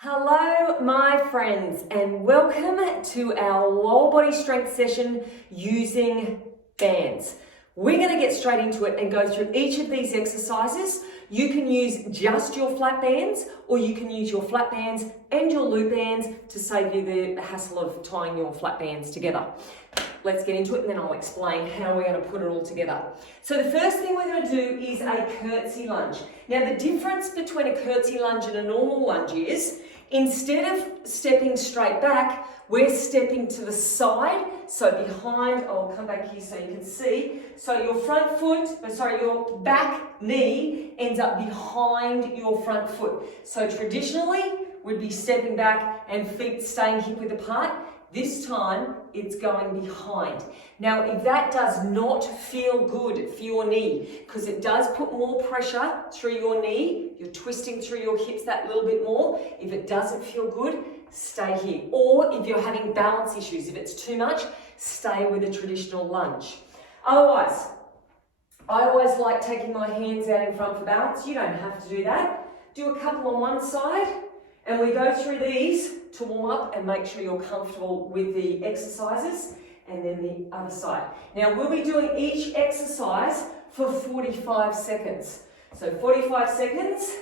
Hello, my friends, and welcome to our lower body strength session using bands. We're going to get straight into it and go through each of these exercises. You can use just your flat bands, or you can use your flat bands and your loop bands to save you the hassle of tying your flat bands together. Let's get into it and then I'll explain how we're going to put it all together. So the first thing we're going to do is a curtsy lunge. Now the difference between a curtsy lunge and a normal lunge is, instead of stepping straight back, we're stepping to the side, so behind. I'll come back here so you can see. So your back knee ends up behind your front foot. So traditionally, we'd be stepping back and feet staying hip width apart. This time, it's going behind. Now, if that does not feel good for your knee, because it does put more pressure through your knee, you're twisting through your hips that little bit more. If it doesn't feel good, stay here. Or if you're having balance issues, if it's too much, stay with a traditional lunge. Otherwise, I always like taking my hands out in front for balance. You don't have to do that. Do a couple on one side, and we go through these to warm up and make sure you're comfortable with the exercises, and then the other side. Now we'll be doing each exercise for 45 seconds. So 45 seconds.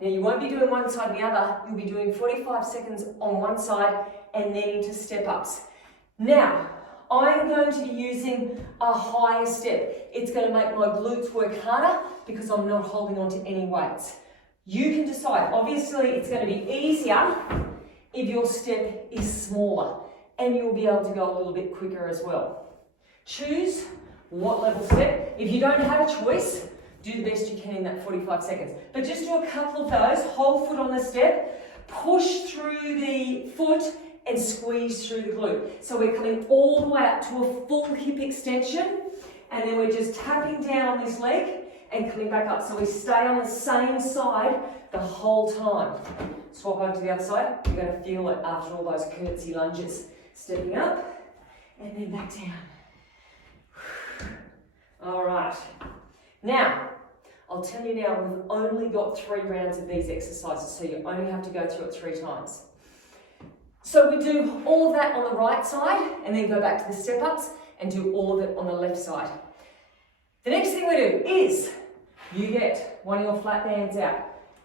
Now you won't be doing one side and the other. You'll be doing 45 seconds on one side and then into step ups. Now, I'm going to be using a higher step. It's going to make my glutes work harder because I'm not holding on to any weights. You can decide. Obviously, it's going to be easier if your step is smaller, and you'll be able to go a little bit quicker as well. Choose what level step. If you don't have a choice, do the best you can in that 45 seconds. But just do a couple of those, whole foot on the step, push through the foot and squeeze through the glute. So we're coming all the way up to a full hip extension, and then we're just tapping down on this leg and coming back up. So we stay on the same side the whole time. Swap over to the other side. You're going to feel it after all those curtsy lunges. Stepping up and then back down. All right. Now, I'll tell you now, we've only got 3 rounds of these exercises, so you only have to go through it 3 times. So we do all of that on the right side and then go back to the step ups and do all of it on the left side. The next thing we do is you get one of your flat bands out.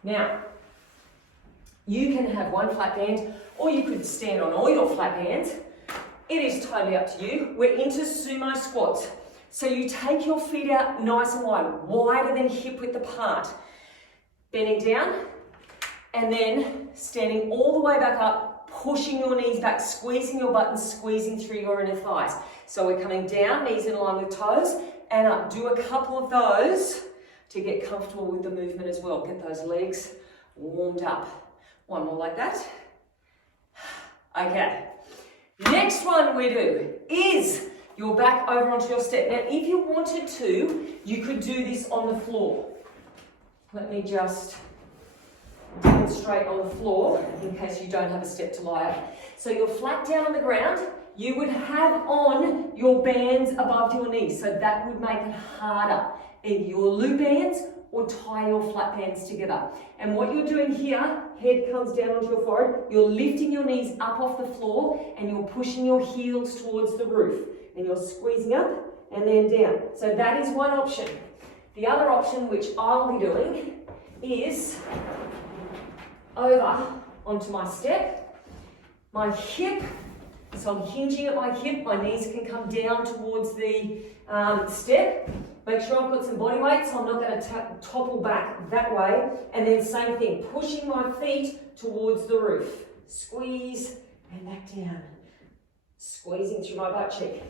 Now, you can have one flat band, or you could stand on all your flat bands. It is totally up to you. We're into sumo squats. So you take your feet out nice and wide, wider than hip width apart. Bending down, and then standing all the way back up, pushing your knees back, squeezing your buttons, squeezing through your inner thighs. So we're coming down, knees in line with toes, and up. Do a couple of those to get comfortable with the movement as well. Get those legs warmed up. One more like that. Okay. Next one we do is your back over onto your step. Now, if you wanted to, you could do this on the floor. Let me just demonstrate on the floor in case you don't have a step to lie on. So you're flat down on the ground. You would have on your bands above your knees, so that would make it harder. Either your loop bands or tie your flat bands together. And what you're doing here, head comes down onto your forehead, you're lifting your knees up off the floor and you're pushing your heels towards the roof. And you're squeezing up and then down. So that is one option. The other option, which I'll be doing, is over onto my step, my hip. So I'm hinging at my hip, my knees can come down towards the step. Make sure I've got some body weight, so I'm not going to topple back that way. And then same thing, pushing my feet towards the roof. Squeeze and back down. Squeezing through my butt cheek.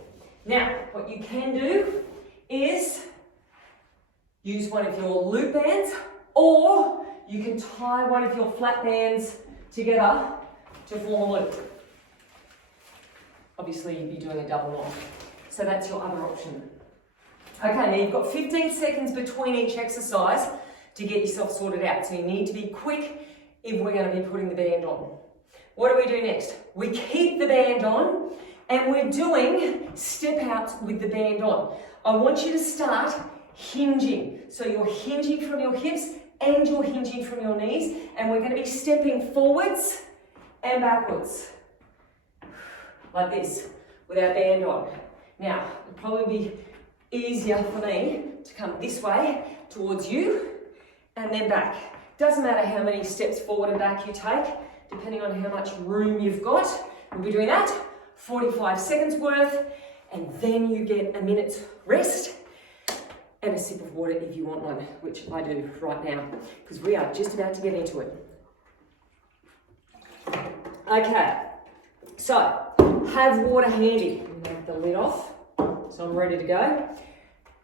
Now, what you can do is use one of your loop bands, or you can tie one of your flat bands together to form a loop. Obviously, you'd be doing a double long. So that's your other option. Okay, now you've got 15 seconds between each exercise to get yourself sorted out. So you need to be quick if we're going to be putting the band on. What do we do next? We keep the band on and we're doing step outs with the band on. I want you to start hinging. So you're hinging from your hips and you're hinging from your knees, and we're going to be stepping forwards and backwards like this with our band on. Now, it'll probably be easier for me to come this way towards you and then back. Doesn't matter how many steps forward and back you take, depending on how much room you've got. We'll be doing that 45 seconds worth, and then you get a minute's rest and a sip of water if you want one, which I do right now, because we are just about to get into it. Okay, so have water handy. I'm gonna have the lid off, so I'm ready to go.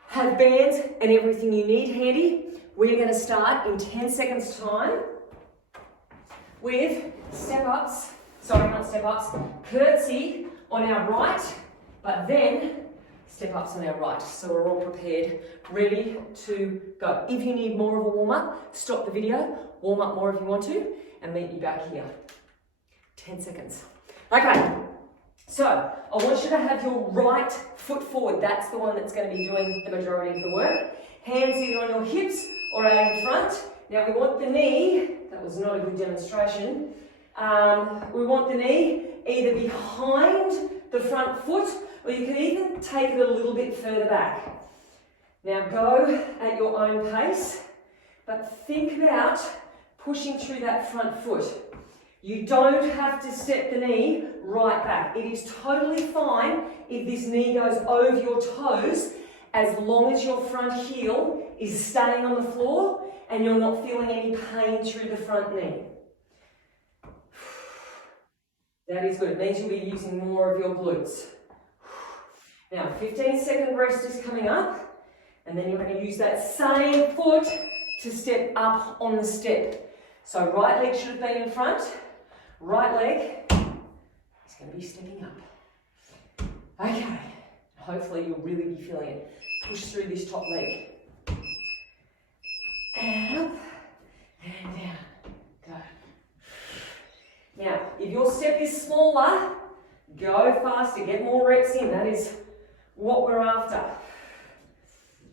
Have bands and everything you need handy. We're gonna start in 10 seconds time with curtsy on our right, but then step ups on our right. So we're all prepared, ready to go. If you need more of a warm up, stop the video, warm up more if you want to, and meet you back here. 10 seconds. Okay, so I want you to have your right foot forward. That's the one that's going to be doing the majority of the work. Hands either on your hips or out in front. Now we want the knee, that was not a good demonstration, we want the knee either behind the front foot, or you can even take it a little bit further back. Now go at your own pace, but think about pushing through that front foot. You don't have to step the knee right back. It is totally fine if this knee goes over your toes, as long as your front heel is staying on the floor and you're not feeling any pain through the front knee. That is good. It means you'll be using more of your glutes. Now, 15-second rest is coming up, and then you're going to use that same foot to step up on the step. So right leg should have been in front, right leg is going to be stepping up. Okay, hopefully you'll really be feeling it. Push through this top leg. And up, and down. Go. Now, if your step is smaller, go faster, get more reps in. That is what we're after.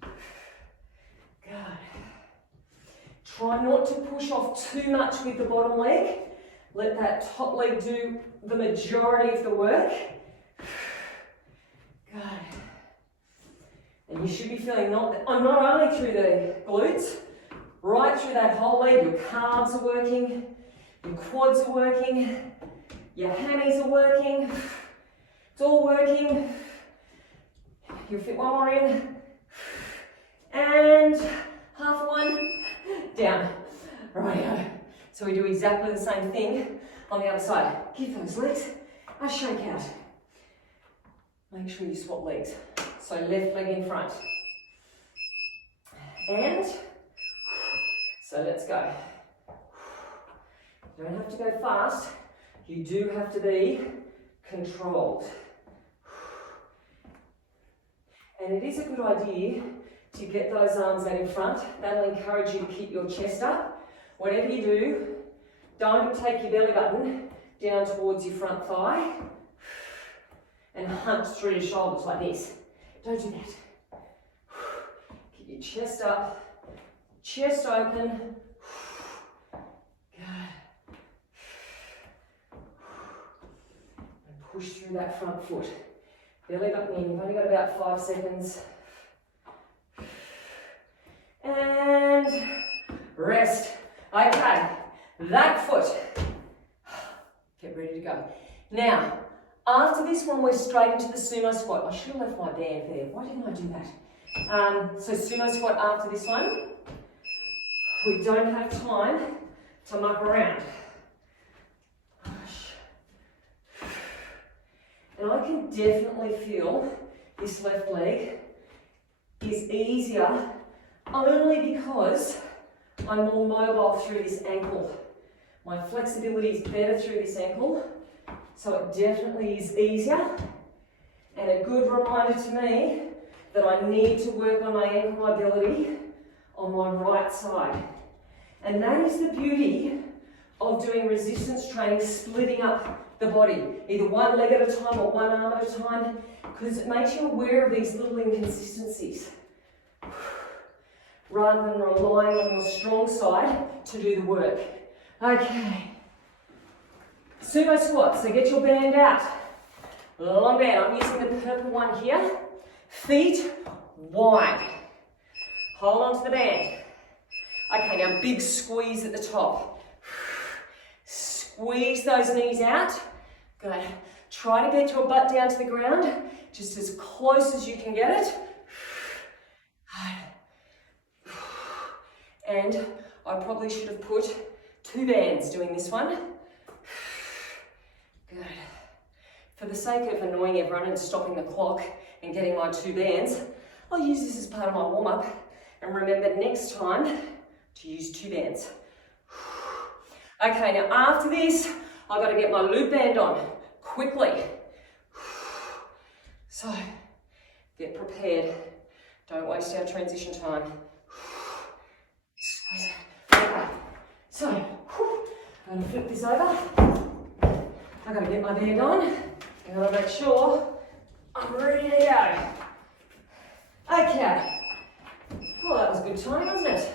Good. Try not to push off too much with the bottom leg. Let that top leg do the majority of the work. Good. And you should be feeling not only through the glutes, right through that whole leg. Your calves are working, your quads are working, your hammies are working. It's all working. You'll fit one more in. And half one, down. Righto. So we do exactly the same thing on the other side. Give those legs a shake out. Make sure you swap legs. So left leg in front. And so let's go. You don't have to go fast. You do have to be controlled. And it is a good idea to get those arms out in front. That'll encourage you to keep your chest up. Whatever you do, don't take your belly button down towards your front thigh and hunch through your shoulders like this. Don't do that. Keep your chest up, chest open. Good. And push through that front foot. Belly button in. You've only got about 5 seconds. And rest. Okay, that foot. Get ready to go. Now, after this one, we're straight into the sumo squat. I should have left my band there. Why didn't I do that? So sumo squat after this one. We don't have time to muck around. And I can definitely feel this left leg is easier only because I'm more mobile through this ankle. My flexibility is better through this ankle, so it definitely is easier. And a good reminder to me that I need to work on my ankle mobility on my right side. And that is the beauty of doing resistance training, splitting up the body, either one leg at a time or one arm at a time, because it makes you aware of these little inconsistencies. rather than relying on your strong side to do the work. Okay. Sumo squat, so get your band out. Long band, I'm using the purple one here. Feet wide. Hold on to the band. Okay, now big squeeze at the top. Squeeze those knees out. Good. Try to get your butt down to the ground, just as close as you can get it. And I probably should have put 2 bands doing this one. Good. For the sake of annoying everyone and stopping the clock and getting my 2 bands, I'll use this as part of my warm-up. And remember next time to use 2 bands. Okay, now after this, I've got to get my loop band on quickly. So, get prepared. Don't waste our transition time. Squeeze it. Okay, so, I'm going to flip this over. I've got to get my band on. I've got to make sure I'm ready to go. Okay. Well, that was a good time, wasn't it?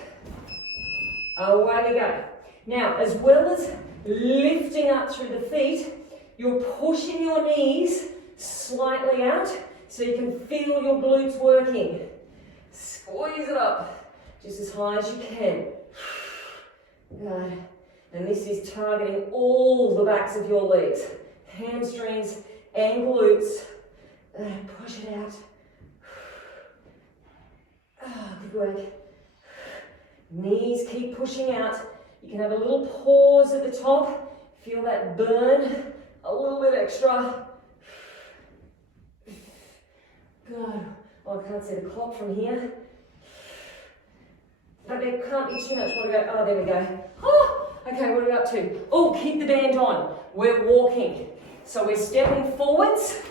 Away we go. Now, as well as lifting up through the feet, you're pushing your knees slightly out so you can feel your glutes working. Squeeze it up just as high as you can. Good. And this is targeting all the backs of your legs, hamstrings and glutes. Push it out. Good work. Knees keep pushing out. You can have a little pause at the top. Feel that burn a little bit extra. Good. Oh, I can't see the clock from here. But there can't be too much more to go. Oh, there we go. Oh, okay, what are we up to? Oh, keep the band on. We're walking. So we're stepping forwards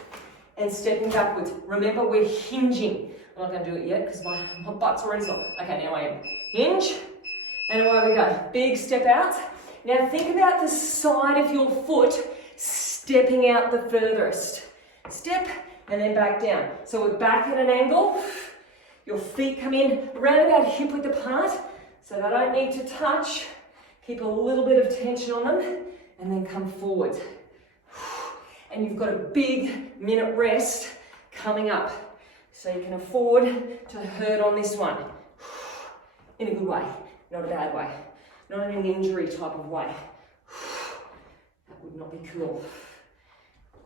and stepping backwards. Remember, we're hinging. I'm not going to do it yet because my butt's already sore. Okay, now I am. Hinge, and away we go. Big step out. Now think about the side of your foot stepping out the furthest. Step, and then back down. So we're back at an angle. Your feet come in around about hip width apart, so they don't need to touch. Keep a little bit of tension on them, and then come forward. And you've got a big minute rest coming up. So you can afford to hurt on this one. In a good way, not a bad way. Not in an injury type of way. That would not be cool.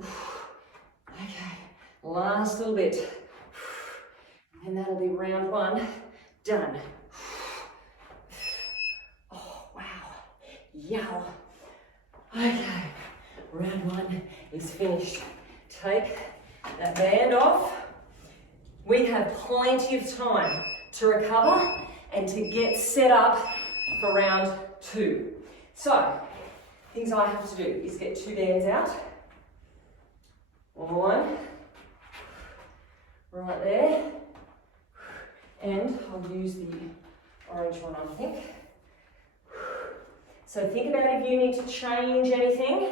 Okay, last little bit. And that'll be round 1 done. Oh, wow. Yow. Okay, round 1 is finished. Take that band off. We have plenty of time to recover and to get set up for round 2. So, things I have to do is get 2 bands out. 1, right there. And I'll use the orange one, I think. So think about if you need to change anything.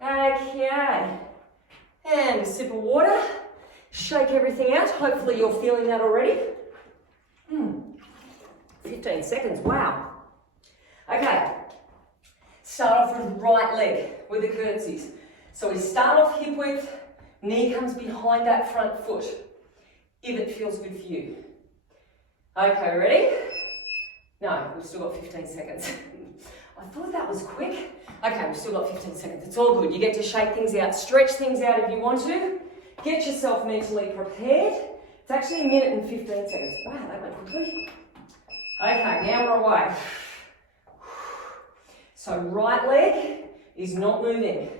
Okay. And a sip of water. Shake everything out. Hopefully you're feeling that already. 15 seconds, wow. Okay. Start off with right leg with the curtsies. So we start off hip width, knee comes behind that front foot, if it feels good for you. Okay, ready? No, we've still got 15 seconds. I thought that was quick. Okay, we've still got 15 seconds. It's all good. You get to shake things out, stretch things out if you want to. Get yourself mentally prepared. It's actually 1 minute and 15 seconds. Wow, that went quickly. Okay, now we're away. So right leg is not moving.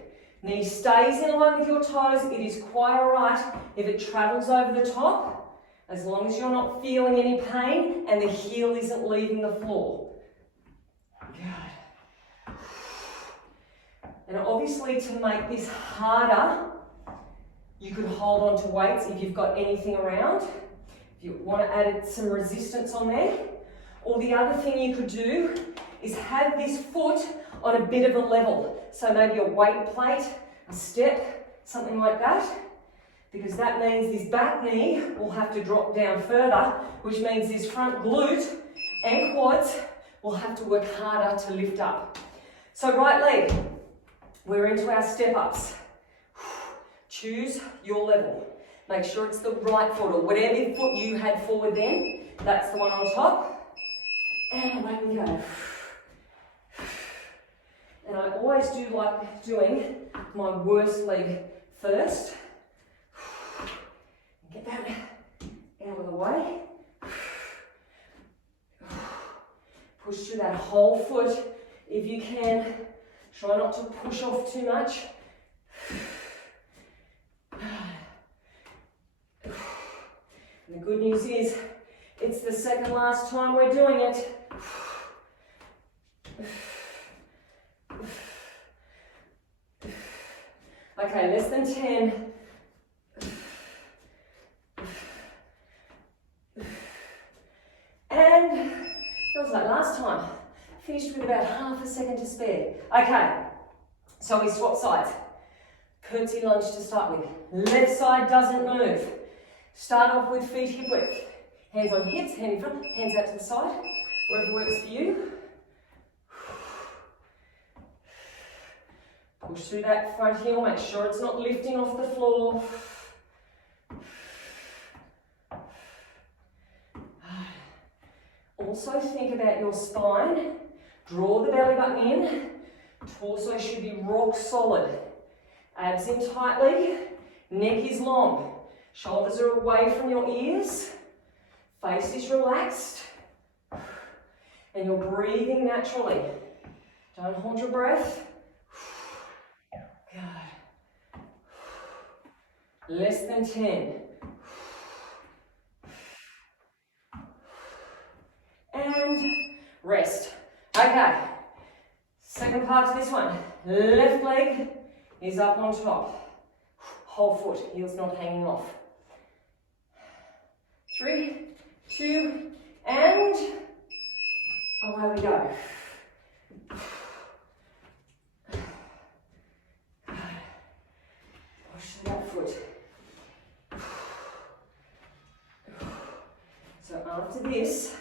Knee stays in line with your toes. It is quite all right if it travels over the top, as long as you're not feeling any pain and the heel isn't leaving the floor. Good. And obviously to make this harder, you could hold on to weights if you've got anything around. If you want to add some resistance on there. Or the other thing you could do is have this foot on a bit of a level. So maybe a weight plate, a step, something like that. because that means this back knee will have to drop down further, which means this front glute and quads will have to work harder to lift up. So right leg, we're into our step ups. Choose your level. Make sure it's the right foot, or whatever foot you had forward then, that's the one on top. And away we go. And I always do like doing my worst leg first. Get that out of the way. Push through that whole foot if you can. Try not to push off too much. And the good news is, it's the second last time we're doing it. Okay, less than 10. And feels like last time. Finished with about half a second to spare. Okay, so we swap sides. Curtsy lunge to start with. Left side doesn't move. Start off with feet hip width. Hands on hips, hand in front, hands out to the side. Wherever works for you. Push through that front heel, make sure it's not lifting off the floor. Also think about your spine. Draw the belly button in. Torso should be rock solid. Abs in tightly. Neck is long. Shoulders are away from your ears. Face is relaxed. And you're breathing naturally. Don't hold your breath. Good. Less than 10. And rest. Okay. Second part to this one. Left leg is up on top. Whole foot, heels not hanging off. 3, 2, and away we go. Push that foot. So after this,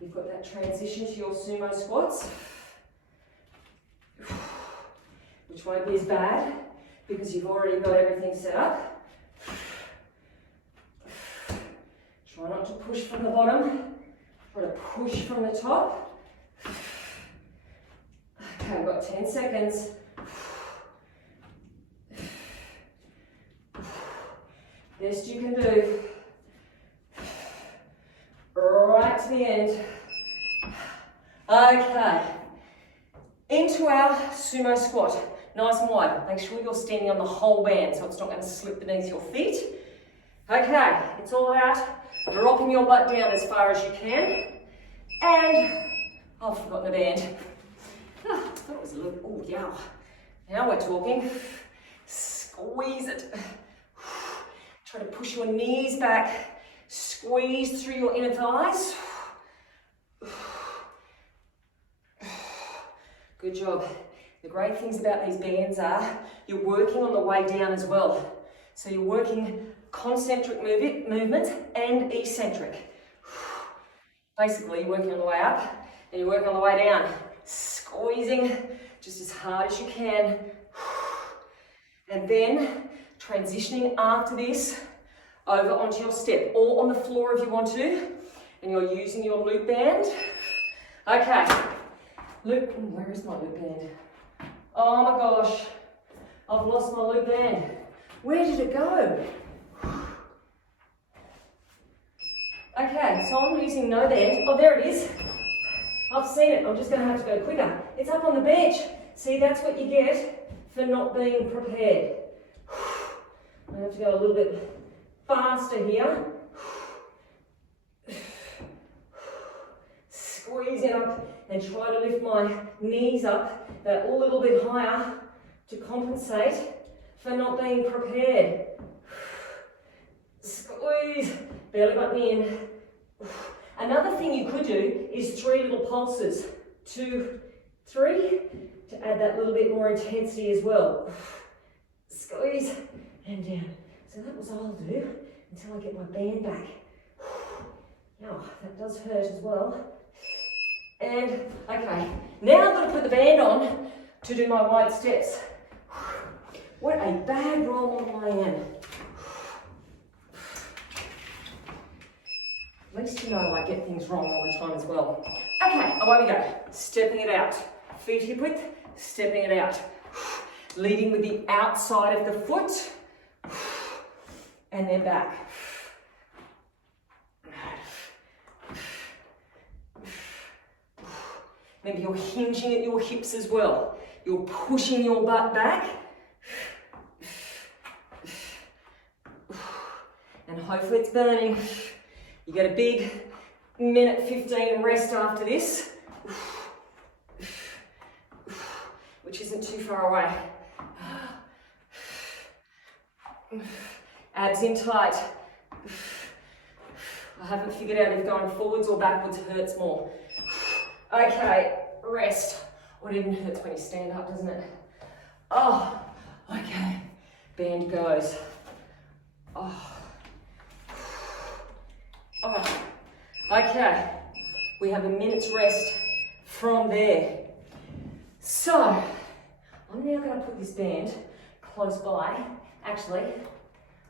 you've got that transition to your sumo squats, which won't be as bad because you've already got everything set up. Try not to push from the bottom, try to push from the top. Okay, we've got 10 seconds. Best you can do. Right to the end. Okay, into our sumo squat. Nice and wide. Make sure you're standing on the whole band so it's not going to slip beneath your feet. Okay, it's all about dropping your butt down as far as you can. And I've forgotten the band. I thought it was a little, oh yeah. Now we're talking. Squeeze it. Try to push your knees back. Squeeze through your inner thighs. Good job. The great things about these bands are you're working on the way down as well. So you're working concentric movements and eccentric. Basically, you're working on the way up and you're working on the way down. Squeezing just as hard as you can. And then transitioning after this over onto your step, or on the floor if you want to, and you're using your loop band. Okay, loop, where is my loop band? Oh my gosh, I've lost my loop band. Where did it go? Okay, so I'm using no band. Oh, there it is. I've seen it, I'm just gonna have to go quicker. It's up on the bench. See, that's what you get for not being prepared. I have to go a little bit faster here. Squeeze it up and try to lift my knees up that little bit higher to compensate for not being prepared. Squeeze, belly button in. Another thing you could do is 3 little pulses. 2, 3, to add that little bit more intensity as well. Squeeze and down. So that was all I'll do until I get my band back. Now, that does hurt as well. And, okay, now I'm going to put the band on to do my wide steps. What a bad role model I am. At least you know I get things wrong all the time as well. Okay, away we go. Stepping it out. Feet hip width, stepping it out. Leading with the outside of the foot. And then back. Maybe you're hinging at your hips as well. You're pushing your butt back. And hopefully it's burning. You get a big minute 15 rest after this, which isn't too far away. Abs in tight. I haven't figured out if going forwards or backwards hurts more. Okay, rest. What even hurts when you stand up, doesn't it? Oh, okay. Band goes. Oh. Oh. Okay, we have a minute's rest from there. So, I'm now going to put this band close by. Actually,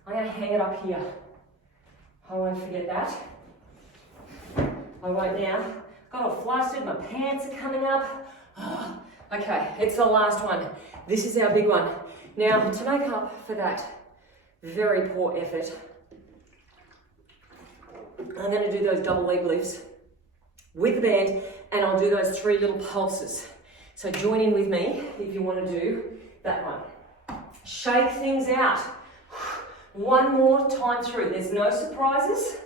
I'm going to hang it up here. I won't forget that. I won't now. Got all flustered, my pants are coming up. Okay, it's the last one. This is our big one. Now, to make up for that very poor effort, I'm going to do those double leg lifts with the band, and I'll do those 3 little pulses. So join in with me if you want to do that one. Shake things out. One more time through. There's no surprises.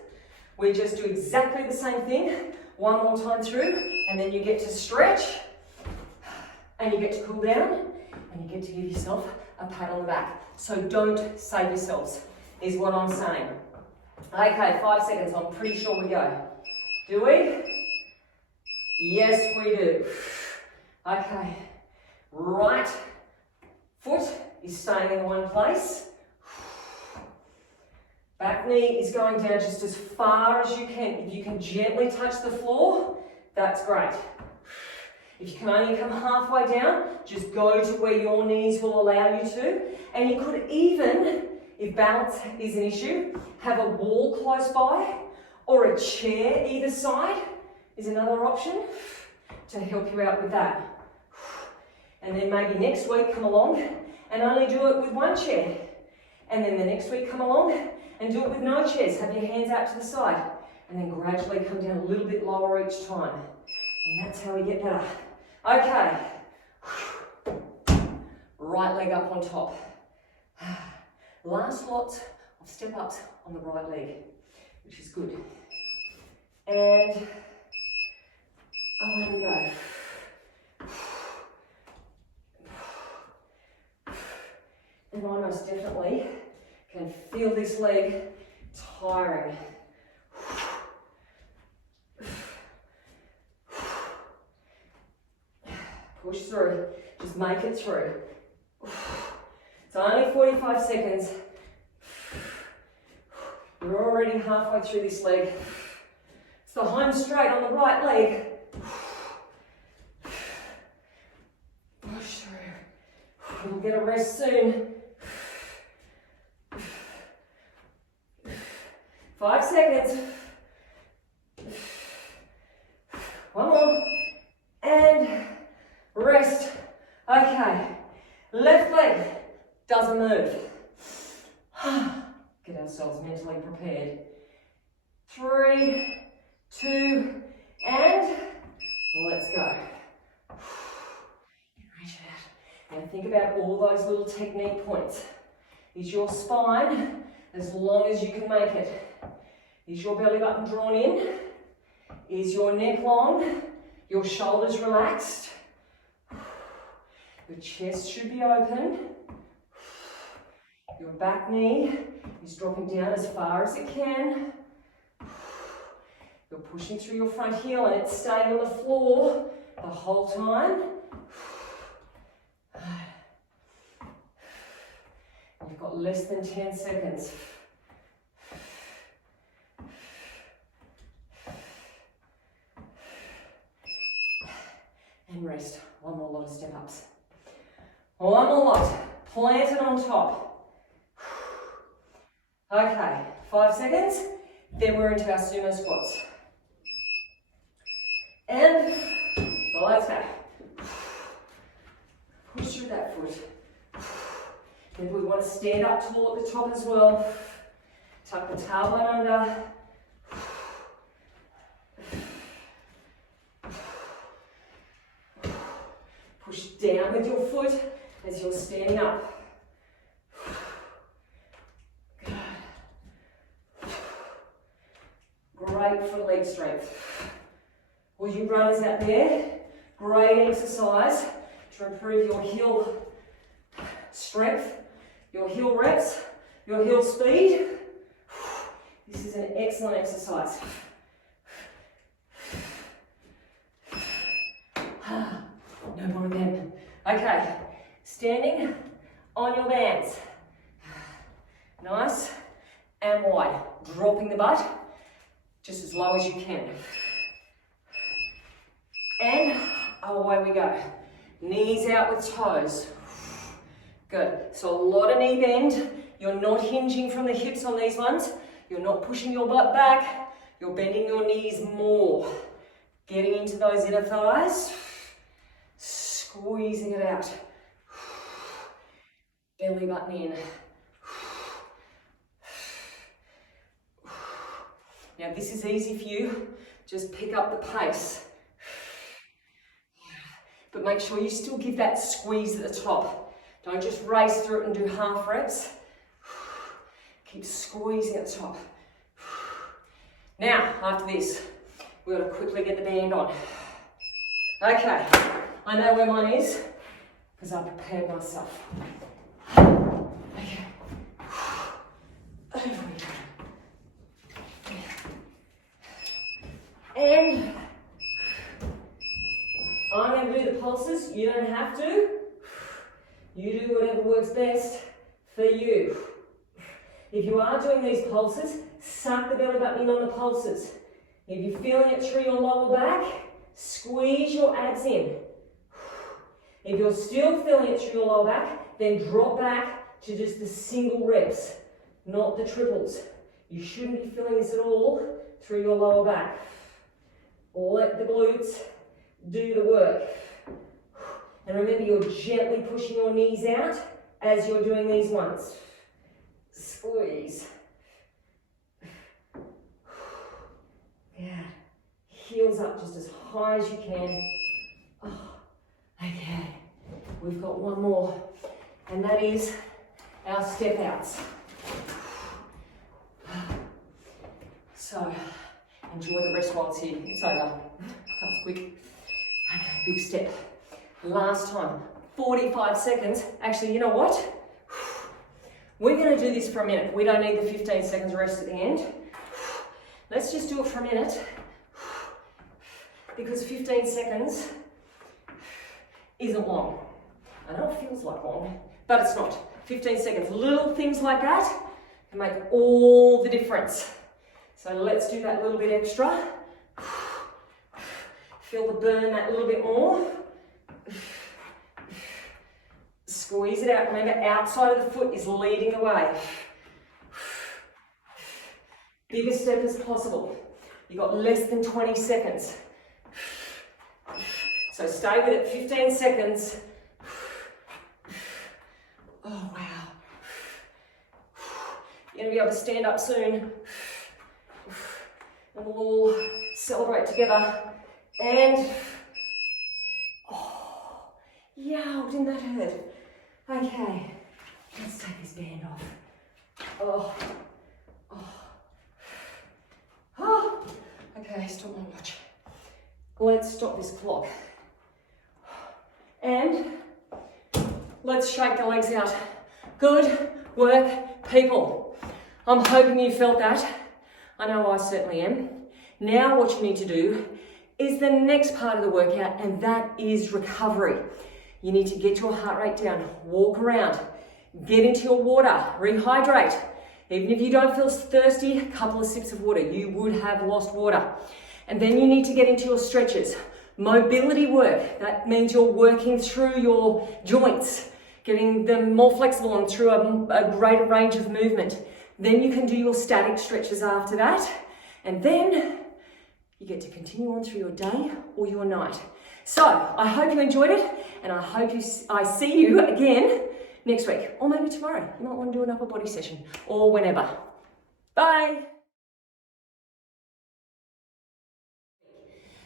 We just do exactly the same thing. One more time through, and then you get to stretch, and you get to cool down, and you get to give yourself a pat on the back. So don't save yourselves, is what I'm saying. Okay, 5 seconds. I'm pretty sure we go. Do we? Yes, we do. Okay. Right foot is staying in one place. Back knee is going down just as far as you can. If you can gently touch the floor, that's great. If you can only come halfway down, just go to where your knees will allow you to. And you could even, if balance is an issue, have a wall close by or a chair either side is another option to help you out with that. And then maybe next week come along and only do it with one chair. And then the next week come along and do it with no chairs. Have your hands out to the side and then gradually come down a little bit lower each time. And that's how we get better. Okay. Right leg up on top. Last lot of step ups on the right leg, which is good. And away we go. And I most definitely can feel this leg tiring. Push through, just make it through. It's only 45 seconds. You're already halfway through this leg. It's the home straight on the right leg. Push through. You'll get a rest soon. 5 seconds. One more. And rest. Okay. Left leg doesn't move. Get ourselves mentally prepared. 3, 2, and let's go. Reach it out. Now think about all those little technique points. Is your spine as long as you can make it? Is your belly button drawn in? Is your neck long? Your shoulders relaxed? Your chest should be open. Your back knee is dropping down as far as it can. You're pushing through your front heel and it's staying on the floor the whole time. We've got less than 10 seconds. And rest. One more lot of step ups. One more lot. Plant it on top. Okay, 5 seconds. Then we're into our sumo squats. And let's go. Push through that foot. Then we want to stand up tall at the top as well. Tuck the tailbone under. Push down with your foot as you're standing up. Good. Great for leg strength. All you runners out there, great exercise to improve your heel strength, your heel reps, your heel speed. This is an excellent exercise. No more of them. Okay, standing on your bands. Nice and wide. Dropping the butt just as low as you can. And away we go. Knees out with toes. Good. So a lot of knee bend. You're not hinging from the hips on these ones. You're not pushing your butt back. You're bending your knees more. Getting into those inner thighs. Squeezing it out. Belly button in. Now this is easy for you. Just pick up the pace. But make sure you still give that squeeze at the top. Don't just race through it and do half reps. Keep squeezing at the top. Now, after this, we've got to quickly get the band on. Okay, I know where mine is because I prepared myself. Okay. Over we go. And I'm going to do the pulses. You don't have to. You do whatever works best for you. If you are doing these pulses, suck the belly button in on the pulses. If you're feeling it through your lower back, squeeze your abs in. If you're still feeling it through your lower back, then drop back to just the single reps, not the triples. You shouldn't be feeling this at all through your lower back. Let the glutes do the work. And remember, you're gently pushing your knees out as you're doing these ones. Squeeze. Yeah. Heels up just as high as you can. Oh, okay. We've got one more, and that is our step outs. So, enjoy the rest while it's here. It's over. Comes quick. Okay, big step. Last time, 45 seconds. Actually, you know what? We're going to do this for a minute. We don't need the 15 seconds rest at the end. Let's just do it for a minute. Because 15 seconds isn't long. I know it feels like long, but it's not. 15 seconds. Little things like that can make all the difference. So let's do that little bit extra. Feel the burn that little bit more. Squeeze it out. Remember, outside of the foot is leading the way. Biggest step as possible. You've got less than 20 seconds. So stay with it, 15 seconds. Oh, wow. You're going to be able to stand up soon. And we'll all celebrate together. And, oh, yow, didn't that hurt? Okay, let's take this band off. Oh, okay, stop my watch. Let's stop this clock. And let's shake the legs out. Good work, people. I'm hoping you felt that. I know I certainly am. Now what you need to do is the next part of the workout, and that is recovery. You need to get your heart rate down, walk around, Get into your water, rehydrate. Even if you don't feel thirsty, a couple of sips of water, you would have lost water. And then you need to get into your stretches. Mobility work, that means you're working through your joints, getting them more flexible and through a greater range of movement. Then you can do your static stretches after that. And then you get to continue on through your day or your night. So I hope you enjoyed it, and I hope I see you again next week, or maybe tomorrow. You might want to do an upper body session, or whenever. Bye.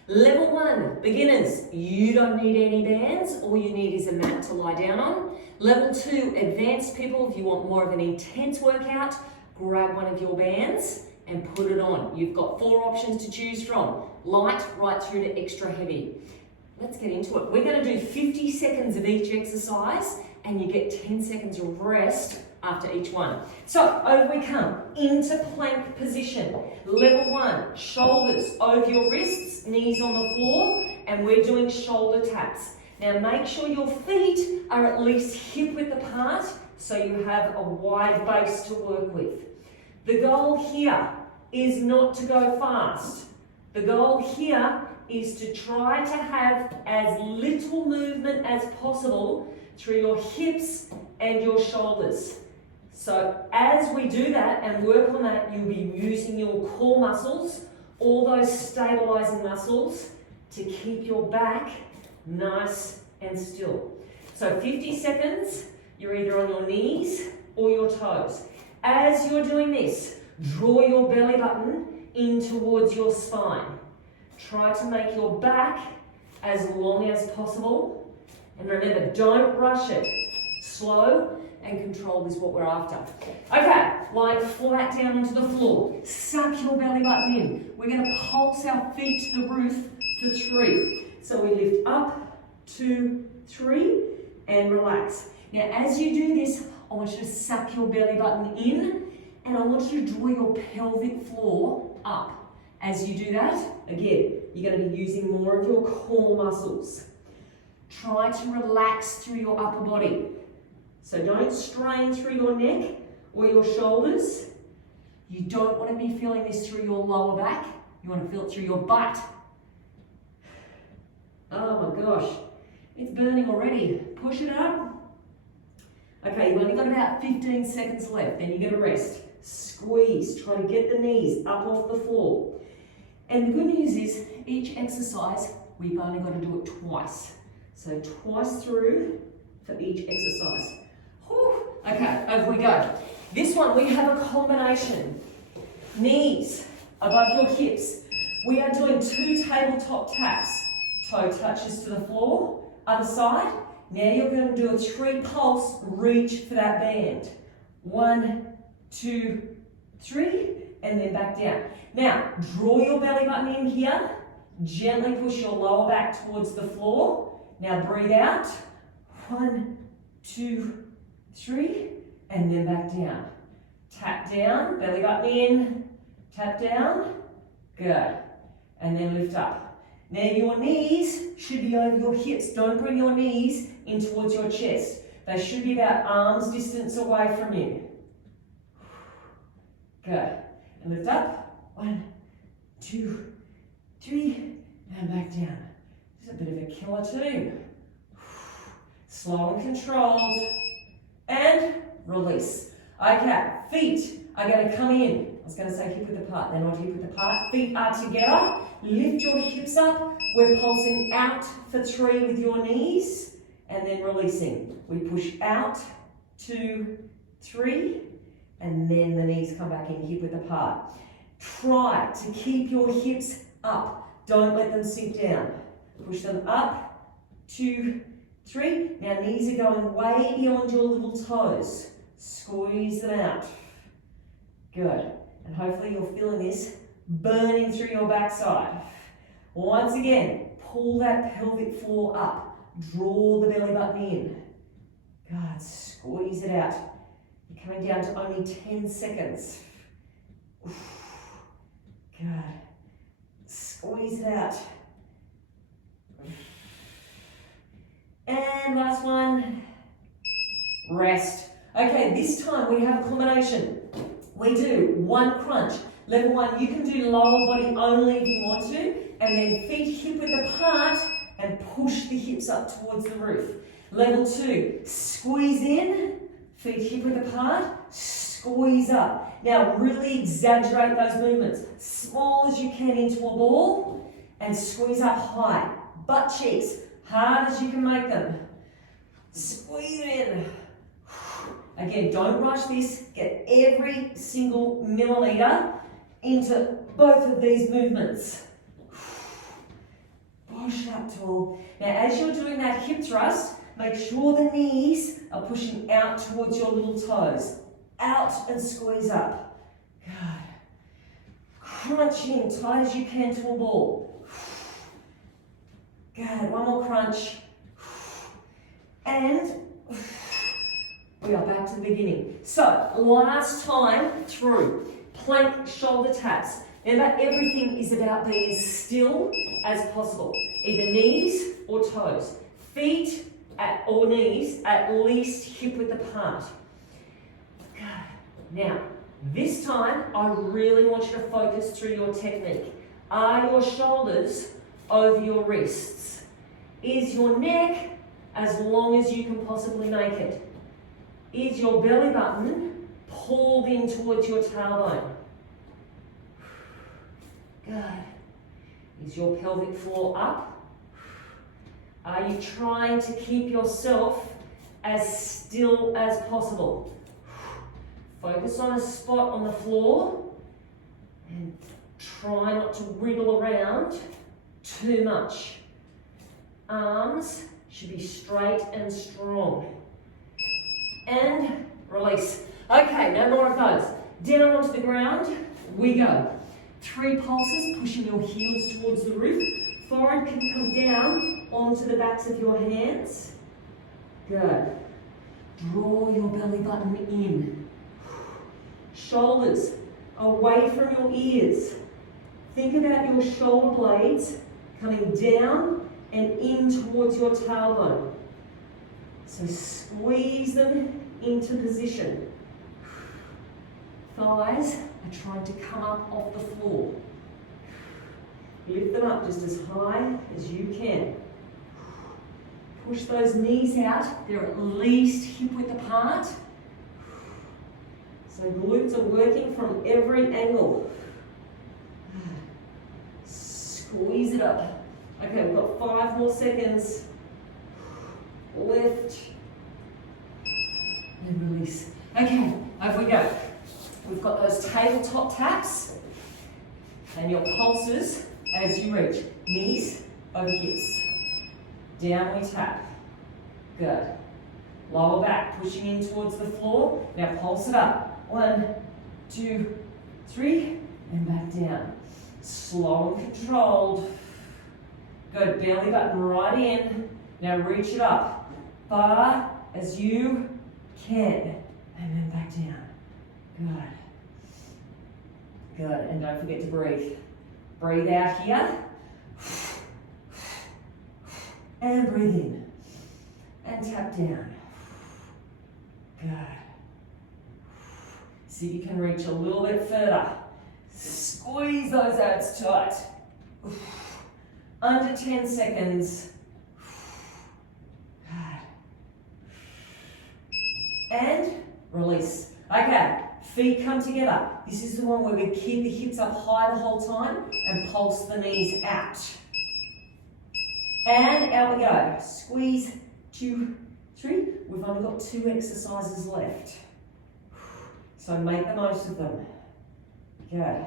Level 1, beginners. You don't need any bands. All you need is a mat to lie down on. Level 2, advanced people. If you want more of an intense workout, grab one of your bands and put it on. You've got 4 options to choose from. Light right through to extra heavy. Let's get into it. We're going to do 50 seconds of each exercise, and you get 10 seconds of rest after each one. So over we come, into plank position. Level 1, shoulders over your wrists, knees on the floor, and we're doing shoulder taps. Now make sure your feet are at least hip width apart so you have a wide base to work with. The goal here is not to go fast. The goal here is to try to have as little movement as possible through your hips and your shoulders. So as we do that and work on that, you'll be using your core muscles, all those stabilizing muscles, to keep your back nice and still. So 50 seconds, you're either on your knees or your toes. As you're doing this, draw your belly button in towards your spine. Try to make your back as long as possible. And remember, don't rush it. Slow and controlled is what we're after. Okay, lying flat down onto the floor. Suck your belly button in. We're going to pulse our feet to the roof for 3. So we lift up, 2, 3, and relax. Now, as you do this, I want you to suck your belly button in, and I want you to draw your pelvic floor up. As you do that, again, you're going to be using more of your core muscles. Try to relax through your upper body. So don't strain through your neck or your shoulders. You don't want to be feeling this through your lower back. You want to feel it through your butt. Oh my gosh, it's burning already. Push it up. Okay, you've only got about 15 seconds left, then you get a rest. Squeeze, try to get the knees up off the floor. And the good news is, each exercise, we've only got to do it twice. So twice through for each exercise. Whew. Okay, over we go. This one, we have a combination. Knees above your hips. We are doing 2 tabletop taps. Toe touches to the floor, other side. Now you're going to do a 3 pulse reach for that band. 1, 2, 3, and then back down. Now, draw your belly button in here. Gently push your lower back towards the floor. Now breathe out. 1, 2, 3, and then back down. Tap down, belly button in, tap down. Good. And then lift up. Now your knees should be over your hips. Don't bring your knees in towards your chest. They should be about arm's distance away from you. Good. And lift up. 1, 2, 3, and back down. This is a bit of a killer too. Slow and controlled. And release. Okay, feet are going to come in. I was going to say hip width apart, they're not hip width apart. Feet are together. Lift your hips up. We're pulsing out for 3 with your knees, and then releasing. We push out, 2, 3, and then the knees come back in, hip width apart. Try to keep your hips up. Don't let them sink down. Push them up, 2, 3. Now knees are going way beyond your little toes. Squeeze them out. Good. And hopefully you're feeling this burning through your backside. Once again, pull that pelvic floor up. Draw the belly button in. God, squeeze it out. You're coming down to only 10 seconds. Good. Squeeze it out. And last one. Rest. Okay, this time we have a combination. We do one crunch. Level 1, you can do lower body only if you want to, and then feet hip width apart and push the hips up towards the roof. Level 2, squeeze in, feet hip width apart, squeeze up. Now really exaggerate those movements. Small as you can into a ball and squeeze up high. Butt cheeks, hard as you can make them. Squeeze in. Again, don't rush this. Get every single millimetre into both of these movements. Push up tall. Now, as you're doing that hip thrust, make sure the knees are pushing out towards your little toes. Out and squeeze up. Good. Crunch in, tight as you can to a ball. Good. One more crunch. And we are back to the beginning. So, last time through, plank shoulder taps. Remember, everything is about being as still as possible. Either knees or toes. Feet or knees at least hip width apart. Good. Now, this time, I really want you to focus through your technique. Are your shoulders over your wrists? Is your neck as long as you can possibly make it? Is your belly button pulled in towards your tailbone? Good. Is your pelvic floor up? Are you trying to keep yourself as still as possible? Focus on a spot on the floor and try not to wriggle around too much. Arms should be straight and strong. And release. Okay, no more of those. Down onto the ground, we go. 3 pulses, pushing your heels towards the roof. Forehead can come down onto the backs of your hands. Good. Draw your belly button in. Shoulders away from your ears. Think about your shoulder blades coming down and in towards your tailbone. So squeeze them into position. Thighs are trying to come up off the floor. Lift them up just as high as you can. Push those knees out. They're at least hip width apart. So glutes are working from every angle. Squeeze it up. Okay, we've got 5 more seconds. Lift. And release. Okay, over we go. We've got those tabletop taps and your pulses as you reach. Knees over hips. Down we tap. Good. Lower back, pushing in towards the floor. Now pulse it up. 1, 2, 3, and back down. Slow and controlled. Good, belly button right in. Now reach it up, far as you can. And then back down. Good. Good, and don't forget to breathe. Breathe out here. And breathe in. And tap down. Good. See if you can reach a little bit further. Squeeze those abs tight. Under 10 seconds. And release. Okay, feet come together. This is the one where we keep the hips up high the whole time and pulse the knees out. And out we go. Squeeze, 2, 3. We've only got 2 exercises left. So make the most of them. Good.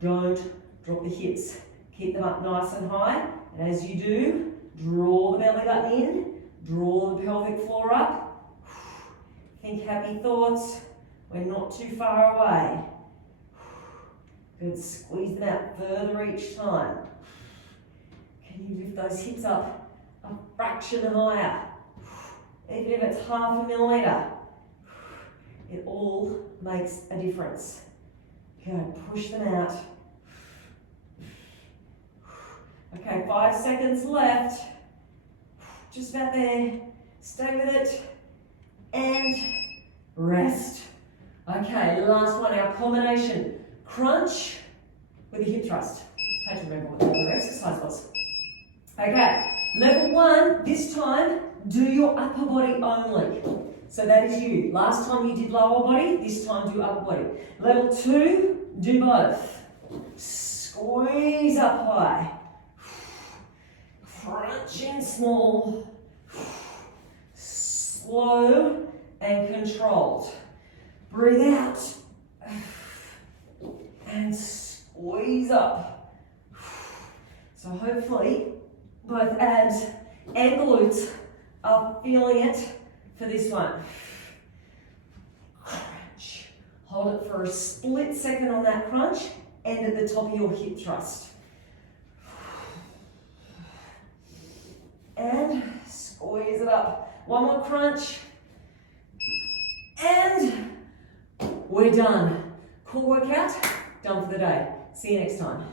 Don't drop the hips. Keep them up nice and high. And as you do, draw the belly button in. Draw the pelvic floor up. Think happy thoughts. We're not too far away. Good. Squeeze them out further each time. Can you lift those hips up a fraction higher? Even if it's half a millimetre. It all makes a difference. Good. Push them out. Okay, 5 seconds left. Just about there. Stay with it. And rest. Okay, last one, our combination. Crunch with a hip thrust. I had to remember what the other exercise was. Okay, level 1, this time, do your upper body only. So that is you. Last time you did lower body, this time do upper body. Level 2, do both. Squeeze up high. Crunch in small. Slow and controlled. Breathe out. And squeeze up. So hopefully both abs and glutes are feeling it for this one. Crunch. Hold it for a split second on that crunch and at the top of your hip thrust. And squeeze it up. One more crunch. And we're done. Core workout, done for the day. See you next time.